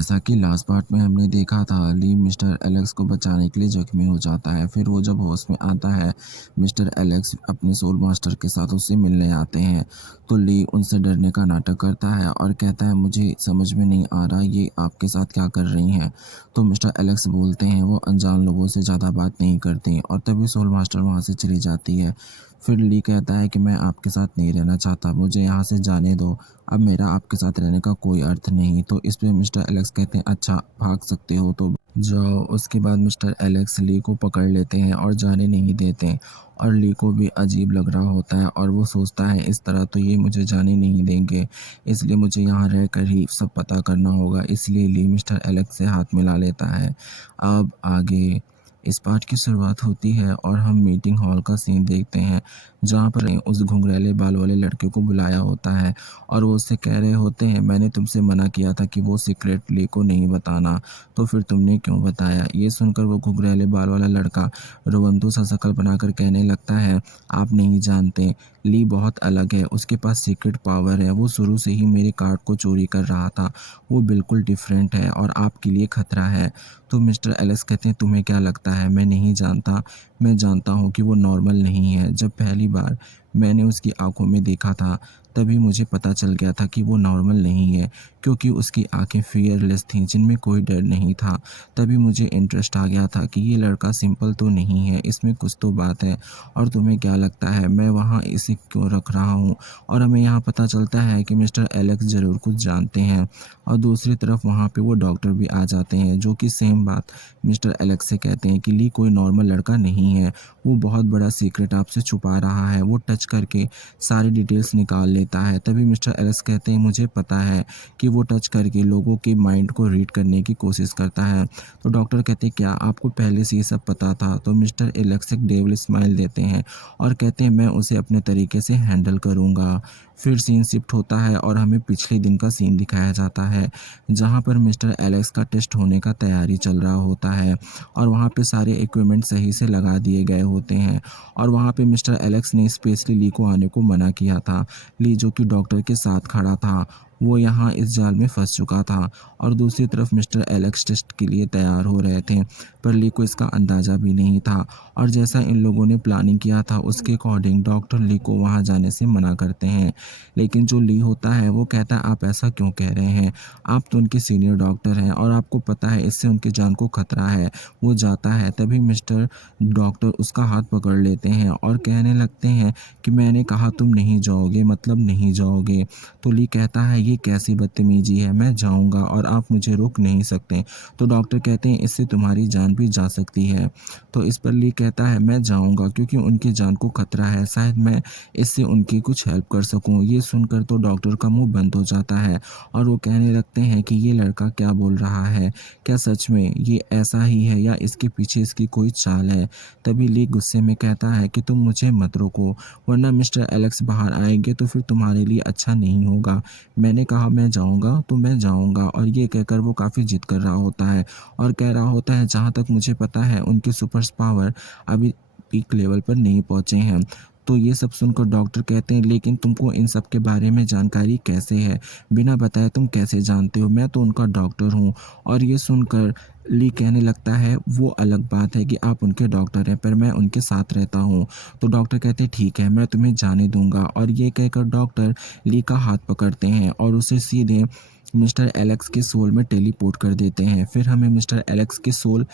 जैसा कि last part में हमने देखा था, ली मिस्टर एलेक्स को बचाने के लिए जख्मी हो जाता है। फिर वो जब होश में आता है, मिस्टर एलेक्स अपने सोल मास्टर के साथ उससे मिलने आते हैं। तो ली उनसे डरने का नाटक करता है और कहता है, मुझे समझ में नहीं आ रहा ये आपके साथ क्या कर रही हैं। तो मिस्टर एलेक्स बोलते हैं वो अनजान लोगों से ज़्यादा बात नहीं करते, और तभी सोल मास्टर वहाँ से चली जाती है। फिर ली कहता है कि मैं आपके साथ नहीं रहना चाहता, मुझे यहाँ से जाने दो, अब मेरा आपके साथ रहने का कोई अर्थ नहीं। तो इस पे मिस्टर एलेक्स कहते हैं, अच्छा भाग सकते हो तो जाओ। उसके बाद मिस्टर एलेक्स ली को पकड़ लेते हैं और जाने नहीं देते, और ली को भी अजीब लग रहा होता है और वो सोचता है इस तरह तो ये मुझे जाने नहीं देंगे, इसलिए मुझे यहाँ रहकर ही सब पता करना होगा। इसलिए ली मिस्टर एलेक्स से हाथ मिला लेता है। अब आगे इस पार्ट की शुरुआत होती है और हम मीटिंग हॉल का सीन देखते हैं, जहाँ पर उस घुंघरैले बाल वाले लड़के को बुलाया होता है और वो उससे कह रहे होते हैं, मैंने तुमसे मना किया था कि वो सीक्रेट ली को नहीं बताना, तो फिर तुमने क्यों बताया। ये सुनकर वो घुंघरैले बाल वाला लड़का रोबंतु सा शक्ल बनाकर कहने लगता है, आप नहीं जानते, ली बहुत अलग है, उसके पास सीक्रेट पावर है, वो शुरू से ही मेरे कार्ड को चोरी कर रहा था, वो बिल्कुल डिफरेंट है और आपके लिए खतरा है। तो मिस्टर एलेक्स कहते हैं, तुम्हें क्या लगता है मैं नहीं जानता। मैं जानता हूँ कि वो नॉर्मल नहीं है। जब पहली बार मैंने उसकी आंखों में देखा था, तभी मुझे पता चल गया था कि वो नॉर्मल नहीं है, क्योंकि उसकी आंखें फियरलेस थीं, जिनमें कोई डर नहीं था। तभी मुझे इंटरेस्ट आ गया था कि ये लड़का सिंपल तो नहीं है, इसमें कुछ तो बात है। और तुम्हें क्या लगता है मैं वहाँ इसे क्यों रख रहा हूँ। और हमें यहाँ पता चलता है कि मिस्टर एलेक्स ज़रूर कुछ जानते हैं। और दूसरी तरफ वहाँ पे वो डॉक्टर भी आ जाते हैं, जो कि सेम बात मिस्टर एलेक्स से कहते हैं कि ली कोई नॉर्मल लड़का नहीं है, वो बहुत बड़ा सीक्रेट आपसे छुपा रहा है। वो टच करके सारी डिटेल्स निकाल लेता है। तभी मिस्टर एलेक्स कहते हैं, मुझे पता है कि वो टच करके लोगों के माइंड को रीड करने की कोशिश करता है। तो डॉक्टर कहते हैं, क्या आपको पहले से ये सब पता था। तो मिस्टर एलेक्स एक डेविल स्माइल देते हैं और कहते हैं, मैं उसे अपने तरीके से हैंडल करूँगा। फिर सीन शिफ्ट होता है और हमें पिछले दिन का सीन दिखाया जाता है, जहाँ पर मिस्टर एलेक्स का टेस्ट होने का तैयारी चल रहा होता है और वहाँ पे सारे इक्विपमेंट सही से लगा दिए गए होते हैं। और वहाँ पे मिस्टर एलेक्स ने स्पेशली ली को आने को मना किया था। ली, जो कि डॉक्टर के साथ खड़ा था, वो यहाँ इस जाल में फंस चुका था। और दूसरी तरफ मिस्टर एलेक्स टेस्ट के लिए तैयार हो रहे थे, पर ली को इसका अंदाज़ा भी नहीं था। और जैसा इन लोगों ने प्लानिंग किया था, उसके अकॉर्डिंग डॉक्टर ली को वहाँ जाने से मना करते हैं। लेकिन जो ली होता है वो कहता है, आप ऐसा क्यों कह रहे हैं, आप तो उनके सीनियर डॉक्टर हैं और आपको पता है इससे उनकी जान को खतरा है। वो जाता है, तभी मिस्टर डॉक्टर उसका हाथ पकड़ लेते हैं और कहने लगते हैं कि मैंने कहा तुम नहीं जाओगे, मतलब नहीं जाओगे। तो ली कहता है, ये कैसी बदतमीजी है, मैं जाऊंगा और आप मुझे रोक नहीं सकते। तो डॉक्टर कहते हैं, इससे तुम्हारी जान भी जा सकती है। तो इस पर ली कहता है, मैं जाऊंगा क्योंकि उनकी जान को खतरा है, शायद मैं इससे उनकी कुछ हेल्प कर सकूं। ये सुनकर तो डॉक्टर का मुंह बंद हो जाता है और वो कहने लगते हैं कि ये लड़का क्या बोल रहा है, क्या सच में ये ऐसा ही है या इसके पीछे इसकी कोई चाल है। तभी ली गुस्से में कहता है कि तुम मुझे मत रोको, वरना मिस्टर एलेक्स बाहर आएंगे तो फिर तुम्हारे लिए अच्छा नहीं होगा। मैंने कहा मैं जाऊंगा तो मैं जाऊंगा। और ये कहकर वो काफ़ी जिद कर रहा होता है और कह रहा होता है, जहाँ तक मुझे पता है उनकी सुपर पावर अभी पीक लेवल पर नहीं पहुंचे हैं। तो ये सब सुनकर डॉक्टर कहते हैं, लेकिन तुमको इन सब के बारे में जानकारी कैसे है, बिना बताए तुम कैसे जानते हो, मैं तो उनका डॉक्टर हूँ। और ये सुनकर ली कहने लगता है, वो अलग बात है कि आप उनके डॉक्टर हैं, पर मैं उनके साथ रहता हूँ। तो डॉक्टर कहते हैं, ठीक है मैं तुम्हें जाने दूंगा। और ये कहकर डॉक्टर ली का हाथ पकड़ते हैं और उसे सीधे मिस्टर एलेक्स के सोल में टेलीपोर्ट कर देते हैं। फिर हमें मिस्टर एलेक्स के सोल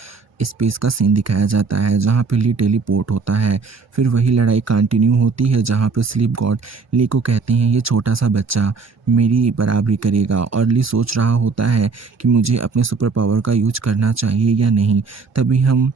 स्पेस का सीन दिखाया जाता है, जहाँ पे ली टेलीपोर्ट होता है। फिर वही लड़ाई कंटिन्यू होती है, जहाँ पे स्लीप गॉड ली को कहते हैं, ये छोटा सा बच्चा मेरी बराबरी करेगा। और ली सोच रहा होता है कि मुझे अपने सुपर पावर का यूज करना चाहिए या नहीं। तभी हम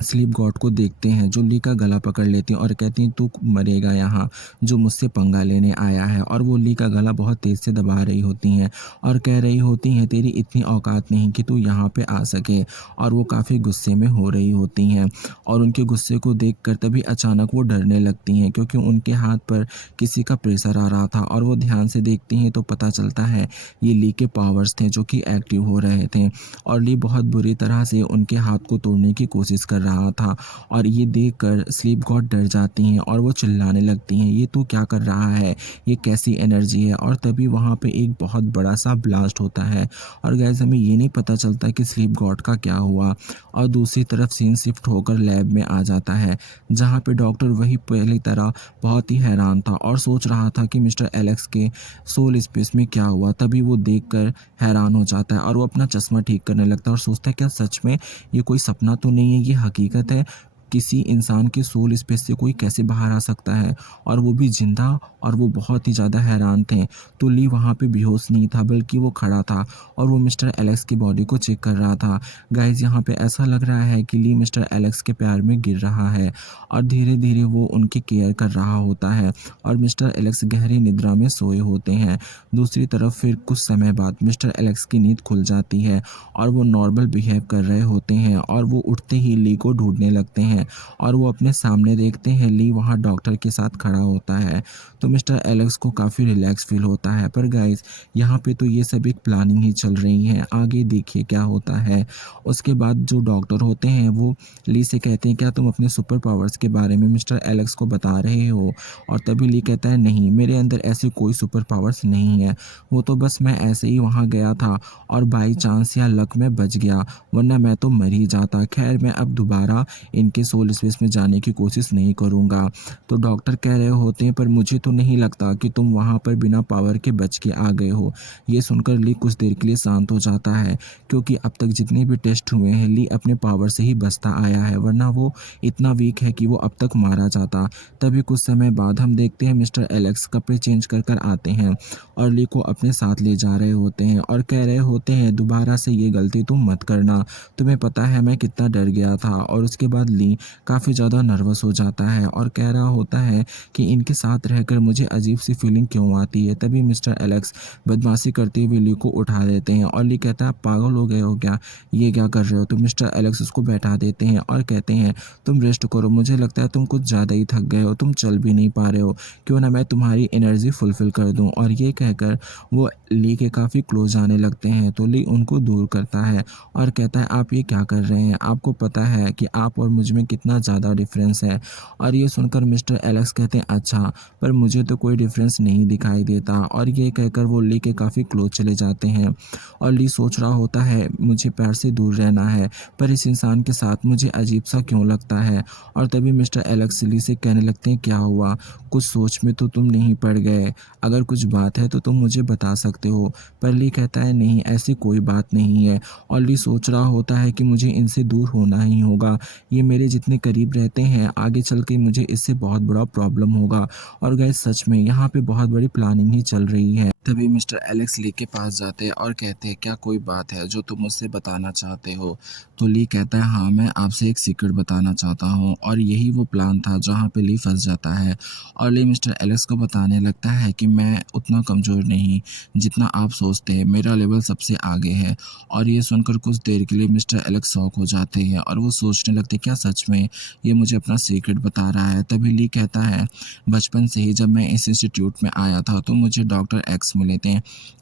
स्लीप गॉड को देखते हैं, जो ली का गला पकड़ लेती हैं और कहती हैं, तू मरेगा यहाँ, जो मुझसे पंगा लेने आया है। और वो ली का गला बहुत तेज़ से दबा रही होती हैं और कह रही होती हैं, तेरी इतनी औकात नहीं कि तू यहाँ पे आ सके। और वो काफ़ी गुस्से में हो रही होती हैं और उनके गुस्से को देखकर तभी अचानक वो डरने लगती हैं, क्योंकि उनके हाथ पर किसी का प्रेशर आ रहा था। और वो ध्यान से देखती हैं तो पता चलता है ये ली के पावर्स थे जो कि एक्टिव हो रहे थे। और ली बहुत बुरी तरह से उनके हाथ को तोड़ने की कोशिश कर रहा रहा था और ये देखकर स्लीप गॉड डर जाती हैं और वो चिल्लाने लगती हैं, ये तू क्या कर रहा है, ये कैसी एनर्जी है। और तभी वहाँ पे एक बहुत बड़ा सा ब्लास्ट होता है और गाइस हमें ये नहीं पता चलता कि स्लीप गॉड का क्या हुआ। और दूसरी तरफ सीन शिफ्ट होकर लैब में आ जाता है जहाँ पे डॉक्टर वही पहली तरह बहुत ही हैरान था और सोच रहा था कि मिस्टर एलेक्स के सोल स्पेस में क्या हुआ। तभी वो देखकर हैरान हो जाता है और वो अपना चश्मा ठीक करने लगता है और सोचता है क्या सच में ये कोई सपना तो नहीं है, ये हकीकत है। किसी इंसान के सोल स्पेस से कोई कैसे बाहर आ सकता है और वो भी जिंदा। और वो बहुत ही ज़्यादा हैरान थे। तो ली वहाँ पे बेहोश नहीं था बल्कि वो खड़ा था और वो मिस्टर एलेक्स की बॉडी को चेक कर रहा था। गाइज यहाँ पे ऐसा लग रहा है कि ली मिस्टर एलेक्स के प्यार में गिर रहा है और धीरे धीरे वो उनकी केयर कर रहा होता है और मिस्टर एलेक्स गहरी निद्रा में सोए होते हैं। दूसरी तरफ फिर कुछ समय बाद मिस्टर एलेक्स की नींद खुल जाती है और वो नॉर्मल बिहेव कर रहे होते हैं और वो उठते ही ली को ढूंढने लगते हैं और वो अपने सामने देखते हैं ली वहाँ डॉक्टर के साथ खड़ा होता है। तो मिस्टर एलेक्स को काफ़ी रिलैक्स फील होता है। पर गाइस यहाँ पे तो ये सब एक प्लानिंग ही चल रही है, आगे देखिए क्या होता है। उसके बाद जो डॉक्टर होते हैं वो ली से कहते हैं क्या तुम अपने सुपर पावर्स के बारे में मिस्टर एलेक्स को बता रहे हो। और तभी ली कहता है नहीं, मेरे अंदर ऐसे कोई सुपर पावर्स नहीं है, वो तो बस मैं ऐसे ही वहाँ गया था और बाई चांस या लक में बच गया, वरना मैं तो मर ही जाता। खैर मैं अब दोबारा इनके सोल स्पेस में जाने की कोशिश नहीं करूँगा। तो डॉक्टर कह रहे होते हैं पर मुझे तो नहीं लगता कि तुम वहाँ पर बिना पावर के बच के आ गए हो। ये सुनकर ली कुछ देर के लिए शांत हो जाता है क्योंकि अब तक जितने भी टेस्ट हुए हैं ली अपने पावर से ही बचता आया है, वरना वो इतना वीक है कि वो अब तक मारा जाता। तभी कुछ समय बाद हम देखते हैं मिस्टर एलेक्स कपड़े चेंज कर कर आते हैं और ली को अपने साथ ले जा रहे होते हैं और कह रहे होते हैं दोबारा से ये गलती तुम मत करना, तुम्हें पता है मैं कितना डर गया था। और उसके बाद ली काफ़ी ज़्यादा नर्वस हो जाता है और कह रहा होता है कि इनके साथ रहकर मुझे अजीब सी फीलिंग क्यों आती है। तभी मिस्टर एलेक्स बदमाशी करते हुए ली को उठा देते हैं और ली कहता है आप पागल हो गए हो क्या, ये क्या कर रहे हो। तो मिस्टर एलेक्स उसको बैठा देते हैं और कहते हैं तुम रेस्ट करो, मुझे लगता है तुम कुछ ज़्यादा ही थक गए हो, तुम चल भी नहीं पा रहे हो, क्यों ना मैं तुम्हारी एनर्जी फुलफिल कर दूं। और ये कहकर वो ली के काफ़ी क्लोज आने लगते हैं। तो ली उनको दूर करता है और कहता है आप ये क्या कर रहे हैं, आपको पता है कि आप और मुझ में कितना ज़्यादा डिफरेंस है। और ये सुनकर मिस्टर एलेक्स कहते हैं अच्छा, पर मुझे तो कोई डिफरेंस नहीं दिखाई देता। और ये कहकर वो ली के काफ़ी क्लोज चले जाते हैं और ली सोच रहा होता है मुझे प्यार से दूर रहना है, पर इस इंसान के साथ मुझे अजीब सा क्यों लगता है। और तभी मिस्टर एलेक्स ली से कहने लगते हैं क्या हुआ, कुछ सोच में तो तुम नहीं पड़ गए, अगर कुछ बात है तो तुम मुझे बता सकते हो। पर ली कहता है नहीं ऐसी कोई बात नहीं है। और ली सोच रहा होता है कि मुझे इनसे दूर होना ही होगा, ये मेरे जितने करीब रहते हैं आगे चल के मुझे इससे बहुत बड़ा प्रॉब्लम होगा। और गाइस सच में यहाँ पे बहुत बड़ी प्लानिंग ही चल रही है। तभी मिस्टर एलेक्स ली के पास जाते हैं और कहते हैं क्या कोई बात है जो तुम मुझसे बताना चाहते हो। तो ली कहता है हाँ, मैं आपसे एक सीक्रेट बताना चाहता हूँ। और यही वो प्लान था जहाँ पे ली फंस जाता है और ली मिस्टर एलेक्स को बताने लगता है कि मैं उतना कमज़ोर नहीं जितना आप सोचते हैं, मेरा लेवल सबसे आगे है। और ये सुनकर कुछ देर के लिए मिस्टर एलेक्स शॉक हो जाते हैं और वो सोचने लगते हैं क्या सच में ये मुझे अपना सीक्रेट बता रहा है। तभी ली कहता है बचपन से ही जब मैं इस इंस्टीट्यूट में आया था तो मुझे डॉक्टर एक्स मिले थे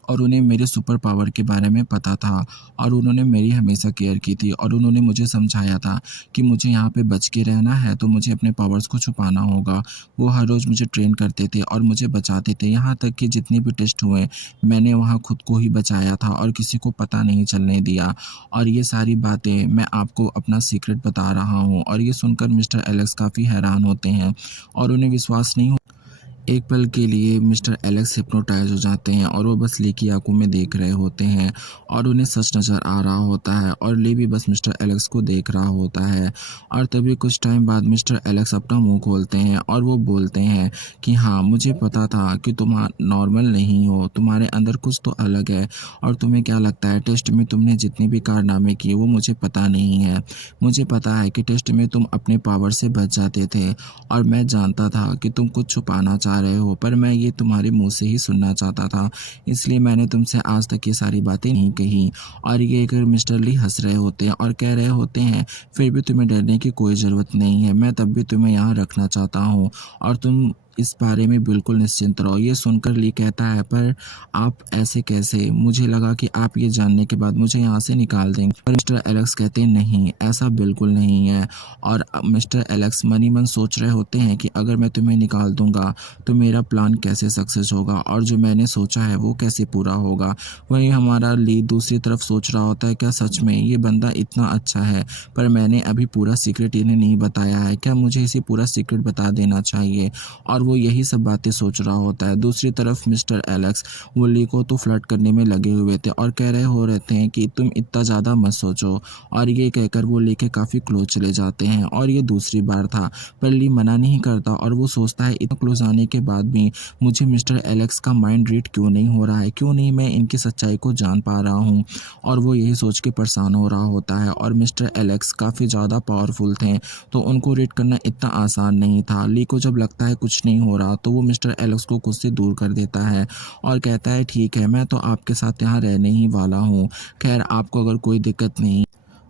और उन्हें मेरे सुपर पावर के बारे में पता था और उन्होंने मेरी हमेशा केयर की थी और उन्होंने मुझे समझाया था कि मुझे यहाँ पे बच के रहना है तो मुझे अपने पावर्स को छुपाना होगा। वो हर रोज़ मुझे ट्रेन करते थे और मुझे बचाते थे, यहाँ तक कि जितने भी टेस्ट हुए मैंने वहाँ खुद को ही बचाया था और किसी को पता नहीं चलने दिया। और ये सारी बातें मैं आपको अपना सीक्रेट बता रहा हूँ। और ये सुनकर मिस्टर एलेक्स काफ़ी हैरान होते हैं और उन्हें विश्वास नहीं। एक पल के लिए मिस्टर एलेक्स हिप्नोटाइज हो जाते हैं और वो बस ली की आंखों में देख रहे होते हैं और उन्हें सच नज़र आ रहा होता है और ली भी बस मिस्टर एलेक्स को देख रहा होता है। और तभी कुछ टाइम बाद मिस्टर एलेक्स अपना मुंह खोलते हैं और वो बोलते हैं कि हाँ, मुझे पता था कि तुम नॉर्मल नहीं हो, तुम्हारे अंदर कुछ तो अलग है। और तुम्हें क्या लगता है टेस्ट में तुमने जितने भी कारनामे किए वो मुझे पता नहीं है। मुझे पता है कि टेस्ट में तुम अपने पावर से बच जाते थे और मैं जानता था कि तुम कुछ छुपाना चाह रहे हो, पर मैं ये तुम्हारे मुंह से ही सुनना चाहता था, इसलिए मैंने तुमसे आज तक ये सारी बातें नहीं कही। और ये अगर मिस्टर ली हंस रहे होते हैं और कह रहे होते हैं फिर भी तुम्हें डरने की कोई ज़रूरत नहीं है, मैं तब भी तुम्हें यहाँ रखना चाहता हूँ और तुम इस बारे में बिल्कुल निश्चिंत रहो। ये सुनकर ली कहता है, पर आप ऐसे कैसे? मुझे लगा कि आप ये जानने के बाद मुझे यहाँ से निकाल देंगे। पर मिस्टर एलेक्स कहते हैं, नहीं, ऐसा बिल्कुल नहीं है। और मिस्टर एलेक्स मन ही मन सोच रहे होते हैं कि अगर मैं तुम्हें निकाल दूँगा तो मेरा प्लान कैसे सक्सेस होगा और जो मैंने सोचा है वो कैसे पूरा होगा। वहीं हमारा ली दूसरी तरफ सोच रहा होता है, क्या सच में ये बंदा इतना अच्छा है? पर मैंने अभी पूरा सीक्रेट इन्हें नहीं बताया है, क्या मुझे इसे पूरा सीक्रेट बता देना चाहिए? और वो यही सब बातें सोच रहा होता है। दूसरी तरफ मिस्टर एलेक्स वो ली को तो फ्लर्ट करने में लगे हुए थे और कह रहे हो रहते हैं कि तुम इतना ज़्यादा मत सोचो, और ये कहकर वो ली के काफ़ी क्लोज चले जाते हैं। और ये दूसरी बार था, पर ली मना नहीं करता और वो सोचता है इतना क्लोज आने के बाद भी मुझे मिस्टर एलेक्स का माइंड रीड क्यों नहीं हो रहा है, क्यों नहीं मैं इनकी सच्चाई को जान पा रहा हूँ। और वो यही सोच के परेशान हो रहा होता है। और मिस्टर एलेक्स काफ़ी ज़्यादा पावरफुल थे, तो उनको रीड करना इतना आसान नहीं था। ली को जब लगता है कुछ नहीं हो रहा तो वो मिस्टर एलेक्स को खुद से दूर कर देता है और कहता है, ठीक है, मैं तो आपके साथ यहाँ रहने ही वाला हूँ। खैर, आपको अगर कोई दिक्कत नहीं।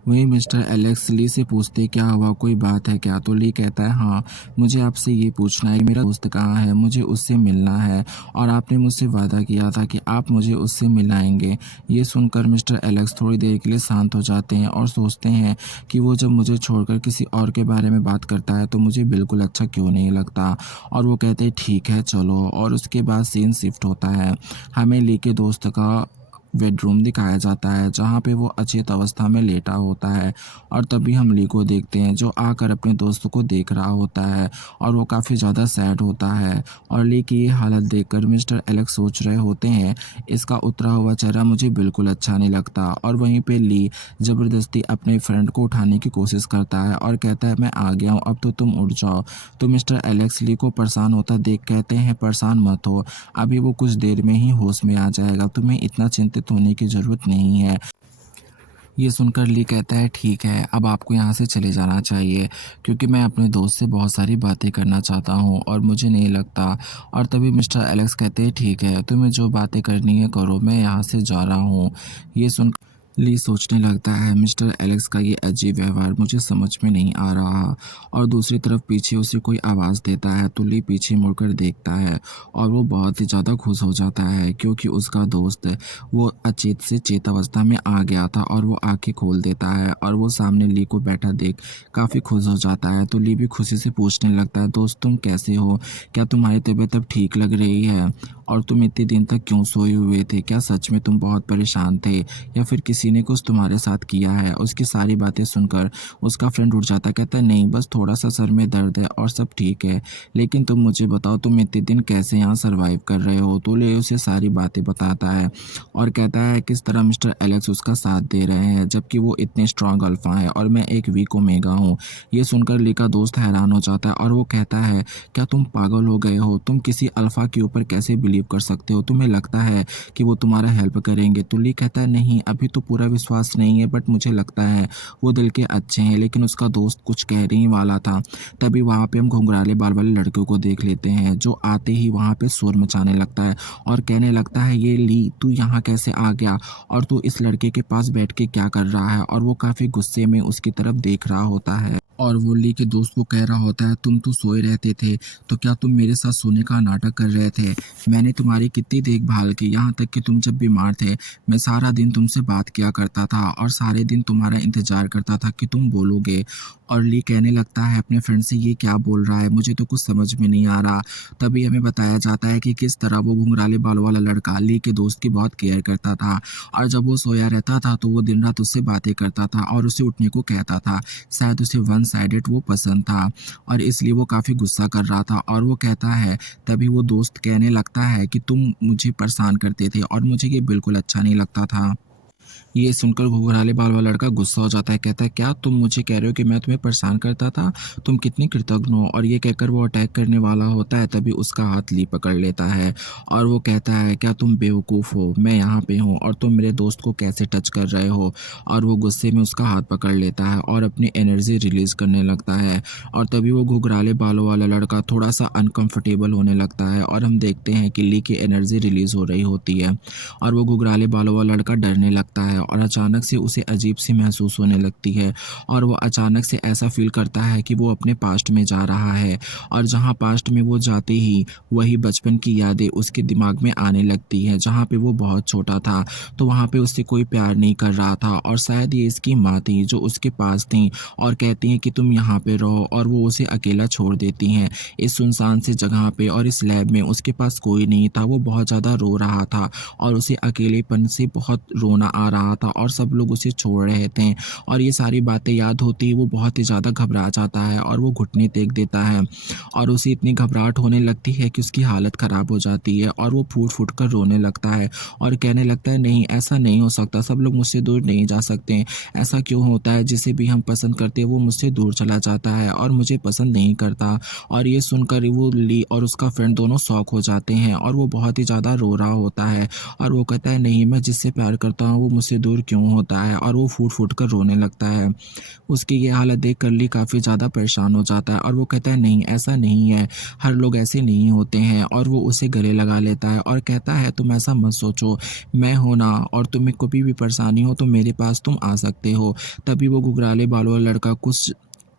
वहीं मिस्टर एलेक्स ली से पूछते, क्या हुआ, कोई बात है क्या? तो ली कहता है, हाँ, मुझे आपसे ये पूछना है, मेरा दोस्त कहाँ है, मुझे उससे मिलना है और आपने मुझसे वादा किया था कि आप मुझे उससे मिलाएंगे। ये सुनकर मिस्टर एलेक्स थोड़ी देर के लिए शांत हो जाते हैं और सोचते हैं कि वो जब मुझे छोड़कर किसी और के बारे में बात करता है तो मुझे बिल्कुल अच्छा क्यों नहीं लगता। और वो कहते हैं, ठीक है, चलो। और उसके बाद सीन शिफ्ट होता है। हमें ली के दोस्त का बेडरूम दिखाया जाता है जहाँ पे वो अचेत अवस्था में लेटा होता है। और तभी हम ली को देखते हैं जो आकर अपने दोस्त को देख रहा होता है और वो काफ़ी ज़्यादा सैड होता है। और ली की ये हालत देखकर मिस्टर एलेक्स सोच रहे होते हैं, इसका उतरा हुआ चेहरा मुझे बिल्कुल अच्छा नहीं लगता। और वहीं पे ली ज़बरदस्ती अपने फ्रेंड को उठाने की कोशिश करता है और कहता है, मैं आ गया हूँ, अब तो तुम उठ जाओ। तो मिस्टर एलेक्स ली को परेशान होता देख कहते हैं, परेशान मत हो, अभी वो कुछ देर में ही होश में आ जाएगा, तुम्हें इतना चिंतित होने की ज़रूरत नहीं है। ये सुनकर ली कहता है, ठीक है, अब आपको यहाँ से चले जाना चाहिए, क्योंकि मैं अपने दोस्त से बहुत सारी बातें करना चाहता हूँ और मुझे नहीं लगता। और तभी मिस्टर एलेक्स कहते हैं, ठीक है, तुम्हें जो बातें करनी है करो, मैं यहाँ से जा रहा हूँ। ये सुन ली सोचने लगता है, मिस्टर एलेक्स का ये अजीब व्यवहार मुझे समझ में नहीं आ रहा। और दूसरी तरफ पीछे उसे कोई आवाज़ देता है तो ली पीछे मुड़कर देखता है और वो बहुत ही ज़्यादा खुश हो जाता है, क्योंकि उसका दोस्त वो अचेत से चेतावस्था में आ गया था और वो आंखें खोल देता है और वो सामने ली को बैठा देख काफ़ी खुश हो जाता है। तो ली भी खुशी से पूछने लगता है, दोस्त तुम कैसे हो, क्या तुम्हारी तबीयत अब ठीक लग रही है, और तुम इतने दिन तक क्यों सोए हुए थे, क्या सच में तुम बहुत परेशान थे या फिर किसी ने कुछ तुम्हारे साथ किया है? उसकी सारी बातें सुनकर उसका फ्रेंड उठ जाता है, कहता है, नहीं, बस थोड़ा सा सर में दर्द है और सब ठीक है, लेकिन तुम मुझे बताओ तुम इतने दिन कैसे यहाँ सर्वाइव कर रहे हो। तो ले उसे सारी बातें बताता है और कहता है किस तरह मिस्टर एलेक्स उसका साथ दे रहे हैं जबकि वो इतने स्ट्रांग अल्फा हैं और मैं एक वीक ओमेगा हूँ। ये सुनकर ली का दोस्त हैरान हो जाता है और वो कहता है, क्या तुम पागल हो गए हो, तुम किसी अल्फा के ऊपर कैसे बिलीव कर सकते हो, तुम्हें लगता है कि वो तुम्हारा हेल्प करेंगे? तो ली कहता है, नहीं, अभी तो पूरा विश्वास नहीं है, बट मुझे लगता है वो दिल के अच्छे हैं। लेकिन उसका दोस्त कुछ कह नहीं वाला था। तभी वहाँ पे हम घुंघराले बाल वाले लड़के को देख लेते हैं जो आते ही वहाँ पे शोर मचाने लगता है और कहने लगता है, ये ली, तू यहाँ कैसे आ गया और तू इस लड़के के पास बैठ के क्या कर रहा है? और वो काफ़ी गुस्से में उसकी तरफ देख रहा होता है और वो ली के दोस्त को कह रहा होता है, तुम तो सोए रहते थे, तो क्या तुम मेरे साथ सोने का नाटक कर रहे थे? मैंने तुम्हारी कितनी देखभाल की, यहाँ तक कि तुम जब बीमार थे मैं सारा दिन तुमसे बात किया करता था और सारे दिन तुम्हारा इंतज़ार करता था कि तुम बोलोगे। और ली कहने लगता है अपने फ्रेंड से, ये क्या बोल रहा है, मुझे तो कुछ समझ में नहीं आ रहा। तभी हमें बताया जाता है कि किस तरह वो घुंघराले बालों वाला लड़का ली के दोस्त की बहुत केयर करता था और जब वो सोया रहता था तो वो दिन रात उससे बातें करता था और उसे उठने को कहता था। शायद उसे वन साइडेड वो पसंद था और इसलिए वो काफ़ी गुस्सा कर रहा था। और वो कहता है, तभी वो दोस्त कहने लगता है कि तुम मुझे परेशान करते थे और मुझे ये बिल्कुल अच्छा नहीं लगता था। ये सुनकर घुंघराले बाल वाला लड़का गुस्सा हो जाता है, कहता है, क्या तुम मुझे कह रहे हो कि मैं तुम्हें परेशान करता था, तुम कितनी कृतज्ञ हो। और ये कहकर वो अटैक करने वाला होता है तभी उसका हाथ ली पकड़ लेता है और वो कहता है, क्या तुम बेवकूफ़ हो, मैं यहाँ पे हूँ और तुम मेरे दोस्त को कैसे टच कर रहे हो। और वो गुस्से में उसका हाथ पकड़ लेता है और अपनी एनर्जी रिलीज़ करने लगता है और तभी वो घुंघराले बालों वाला लड़का थोड़ा सा अनकंफर्टेबल होने लगता है और हम देखते हैं कि ली की एनर्जी रिलीज़ हो रही होती है और वो घुंघराले बालों वाला लड़का डरने लगता लगता है और अचानक से उसे अजीब-सी महसूस होने लगती है और वो अचानक से ऐसा फ़ील करता है कि वो अपने पास्ट में जा रहा है और जहाँ पास्ट में वो जाते ही वही बचपन की यादें उसके दिमाग में आने लगती हैं, जहाँ पे वो बहुत छोटा था, तो वहाँ पे उससे कोई प्यार नहीं कर रहा था और शायद ये इसकी माँ थी जो उसके पास थी और कहती हैं कि तुम यहाँ पे रहो और वो उसे अकेला छोड़ देती हैं। इस सुनसान सी जगह पे और इस लैब में उसके पास कोई नहीं था, वो बहुत ज़्यादा रो रहा था और उसे अकेलेपन से बहुत रोना आ रहा था और सब लोग उसे छोड़ रहे थे और ये सारी बातें याद होती ही वो बहुत ही ज़्यादा घबरा जाता है और वो घुटने टेक देता है और उसे इतनी घबराहट होने लगती है कि उसकी हालत ख़राब हो जाती है और वो फूट-फूट कर रोने लगता है और कहने लगता है नहीं ऐसा नहीं हो सकता, सब लोग मुझसे दूर नहीं जा सकते। ऐसा क्यों होता है जिसे भी हम पसंद करते हैं वो मुझसे दूर चला जाता है और मुझे पसंद नहीं करता। और ये सुनकर वो ली और उसका फ्रेंड दोनों शॉक हो जाते हैं और वो बहुत ही ज़्यादा रो रहा होता है और वो कहता है नहीं मैं जिससे प्यार करता हूँ वो मुझसे दूर क्यों होता है और वो फूट-फूट कर रोने लगता है। उसकी ये हालत देखकर ली काफ़ी ज़्यादा परेशान हो जाता है और वो कहता है नहीं ऐसा नहीं है, हर लोग ऐसे नहीं होते हैं और वो उसे गले लगा लेता है और कहता है तुम ऐसा मत सोचो, मैं हूँ ना और तुम्हें कभी भी परेशानी हो तो मेरे पास तुम आ सकते हो। तभी वो घुघराले बालों वाला लड़का कुछ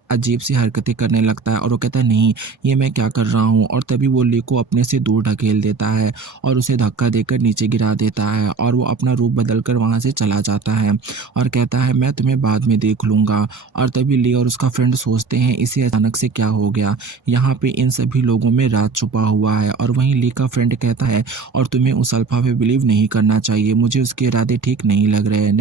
अजीब-सी हरकतें करने लगता है और वो कहता है नहीं, ये मैं क्या कर रहा हूँ? और तभी वो ली को अपने से दूर ढकेल देता है और उसे धक्का देकर नीचे गिरा देता है और वो अपना रूप बदल कर वहाँ से चला जाता है और कहता है मैं तुम्हें बाद में देख लूँगा। और तभी ली और उसका फ्रेंड सोचते हैं इसे अचानक से क्या हो गया? यहाँ पे इन सभी लोगों में राज छुपा हुआ है और वहीं ली का फ्रेंड कहता है और तुम्हें उस अल्फ़ा पे बिलीव नहीं करना चाहिए, मुझे उसके इरादे ठीक नहीं लग रहे हैं।